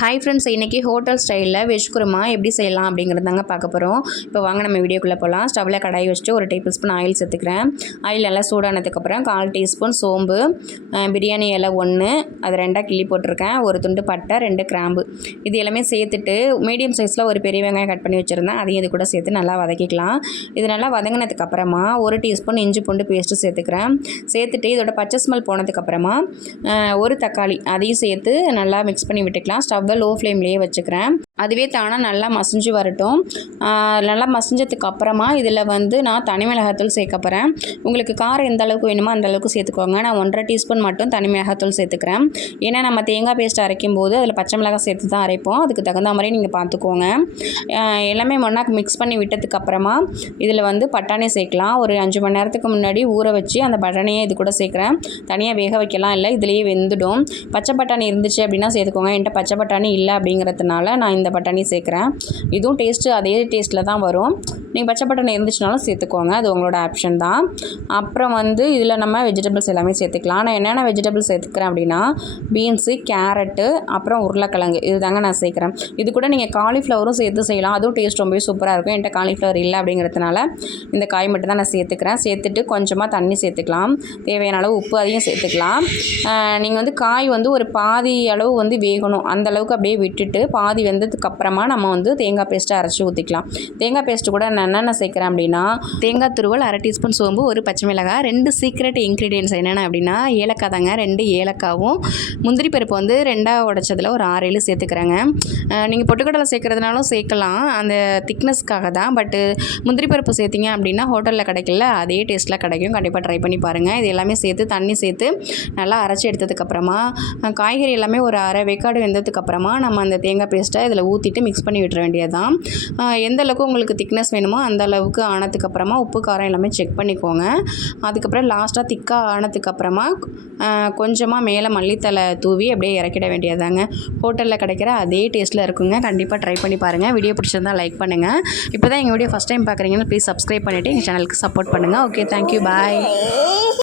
Hi friends இன்றைக்கி hotel ஸ்டைலில் veg kurma எப்படி செய்யலாம் அப்படிங்கிறது தாங்க பார்க்க போகிறோம் இப்போ வாங்க நம்ம வீடியோக்குள்ளே போகலாம் ஸ்டவ்வில் கடாய் வச்சுட்டு ஒரு டேபிள் ஸ்பூன் ஆயில் சேர்த்துக்கிறேன். ஆயில் நல்லா சூடானதுக்கப்புறம் கால் டீஸ்பூன் சோம்பு பிரியாணி இலை ஒன்று அது ரெண்டாக கிள்ளி போட்டிருக்கேன். ஒரு துண்டு பட்டை ரெண்டு கிராம்பு. இது எல்லாமே சேர்த்துட்டு மீடியம் சைஸில் ஒரு பெரிய வெங்காயம் கட் பண்ணி வச்சுருந்தேன். அதையும் இது கூட சேர்த்து நல்லா வதக்கிக்கலாம். இது நல்லா வதங்கினதுக்கப்புறமா ஒரு டீஸ்பூன் இஞ்சி பூண்டு பேஸ்ட்டு சேர்த்துக்கிறேன். சேர்த்துட்டு இதோட பச்சை ஸ்மெல் போனதுக்கப்புறமா ஒரு தக்காளி அதையும் சேர்த்து நல்லா மிக்ஸ் பண்ணி விட்டுக்கலாம். ஸ்டவ் ஸ்டவ்வை லோ ஃப்ளேம்லேயே வச்சுக்கிறேன். அதுவே தானாக நல்லா மசிஞ்சு வரட்டும். நல்லா மசிஞ்சதுக்கு அப்புறமா இதில் வந்து நான் தனி மிளகாத்தூள் சேர்க்க போகிறேன் உங்களுக்கு காரம் எந்த அளவுக்கு வேணுமோ அந்த அளவுக்கு சேர்த்துக்கோங்க. நான் ஒன்றரை டீஸ்பூன் மட்டும் தனி மிளகாத்தூள் சேர்த்துக்கிறேன். ஏன்னா நம்ம தேங்காய் பேஸ்ட் அரைக்கும் போது அதில் பச்சை மிளகாய் சேர்த்து தான் அரைப்போம். அதுக்கு தகுந்த மாதிரி நீங்கள் பார்த்துக்கோங்க. எல்லாமே ஒன்றா மிக்ஸ் பண்ணி விட்டதுக்கு அப்புறமா இதில் வந்து பட்டாணி சேர்க்கலாம். ஒரு அஞ்சு மணி நேரத்துக்கு முன்னாடி ஊற வச்சு அந்த பட்டாணியை இது கூட சேர்க்குறேன். தனியாக வேக வைக்கலாம் இல்லை இதுலேயே வெந்துடும். பச்சை பட்டாணி இருந்துச்சு அப்படின்னா சேர்த்துக்கோங்க. என்கிட்ட பச்சை பட்டாணி இல்லை அப்படிங்கிறதுனால நான் இந்த பட்டாணி சேர்க்குறேன். இதுவும் டேஸ்ட்டு அதே டேஸ்ட்டில் தான் வரும். நீங்கள் பச்சை பட்டாணி இருந்துச்சுனாலும் சேர்த்துக்கோங்க. அது உங்களோட ஆப்ஷன் தான். அப்புறம் வந்து இதில் நம்ம வெஜிடபிள்ஸ் எல்லாமே சேர்த்துக்கலாம். நான் என்னென்ன வெஜிடபிள்ஸ் சேர்த்துக்கிறேன் அப்படின்னா பீன்ஸு கேரட்டு அப்புறம் உருளைக்கிழங்கு. இது தாங்க நான் சேர்க்குறேன். இது கூட நீங்கள் காலிஃப்ளவரும் சேர்த்து செய்யலாம். அதுவும் டேஸ்ட் ரொம்பவே சூப்பராக இருக்கும். என்கிட்ட காலிஃப்ளவர் இல்லை அப்படிங்கிறதுனால இந்த காய் மட்டும் தான் நான் சேர்த்துக்கிறேன். சேர்த்துட்டு கொஞ்சமாக தண்ணி சேர்த்துக்கலாம். தேவையான அளவு உப்பு அதையும் சேர்த்துக்கலாம். நீங்கள் வந்து காய் வந்து ஒரு பாதி அளவு வந்து வேகணும். அந்த அளவுக்கு அப்படியே விட்டுட்டு பாதி வெந்ததுக்கு அப்புறமா நம்ம வந்து தேங்காய் பேஸ்ட்டை அரைச்சி ஊற்றிக்கலாம் தேங்காய் பேஸ்ட்டு கூட நான் என்னென்ன சேர்க்குறேன் அப்படின்னா தேங்காய் துருவல் அரை டீஸ்பூன் சோம்பு ஒரு பச்சை மிளகாய் ரெண்டு சீக்ரெட் இன்க்ரீடியன்ஸ் என்னென்ன அப்படின்னா ஏலக்காய் தாங்க ரெண்டு ஏலக்காவும். முந்திரி பருப்பு வந்து ரெண்டாக உடச்சதில் ஒரு ஆறு ஏழு சேர்த்துக்கிறேங்க. நீங்கள் பொட்டுக்கடலை சேர்க்குறதுனாலும் சேர்க்கலாம். அந்த திக்னஸ்க்காக தான். பட்டு முந்திரி பருப்பு சேர்த்திங்க அப்படின்னா ஹோட்டலில் கிடைக்கல. அதே டேஸ்ட்டில் கிடைக்கும். கண்டிப்பாக ட்ரை பண்ணி பாருங்கள் இது எல்லாமே சேர்த்து தண்ணி சேர்த்து நல்லா அரைச்சி எடுத்ததுக்கப்புறமா காய்கறி எல்லாமே ஒரு அரை வேக்காடு வெந்ததுக்கப்புறமா நம்ம அந்த தேங்காய் பேஸ்ட்டை இதில் ஊற்றிட்டு மிக்ஸ் பண்ணி விட்டுற வேண்டியது தான் எந்த அளவுக்கு உங்களுக்கு திக்னஸ் வேணுமோ அந்த அளவுக்கு ஆனதுக்கப்புறமா உப்பு காரம் எல்லாமே செக் பண்ணிக்கோங்க. அதுக்கப்புறம் லாஸ்ட்டாக திக்காக ஆனதுக்கப்புறமா கொஞ்சமாக மேலே மல்லித்தலை தூவி அப்படியே இறக்கிட வேண்டியதாங்க ஹோட்டலில் கிடைக்கிற அதே டேஸ்ட்டில் இருக்குங்க. கண்டிப்பாக ட்ரை பண்ணி பாருங்கள் வீடியோ பிடிச்சிருந்தா லைக் பண்ணுங்கள் இப்போ தான் எங்கள் வீடியோ ஃபஸ்ட் டைம் பார்க்குறீங்கன்னா ப்ளீஸ் சப்ஸ்கிரைப் பண்ணிவிட்டு எங்கள் சேனலுக்கு சப்போர்ட் பண்ணுங்கள் ஓகே தேங்க்யூ பாய்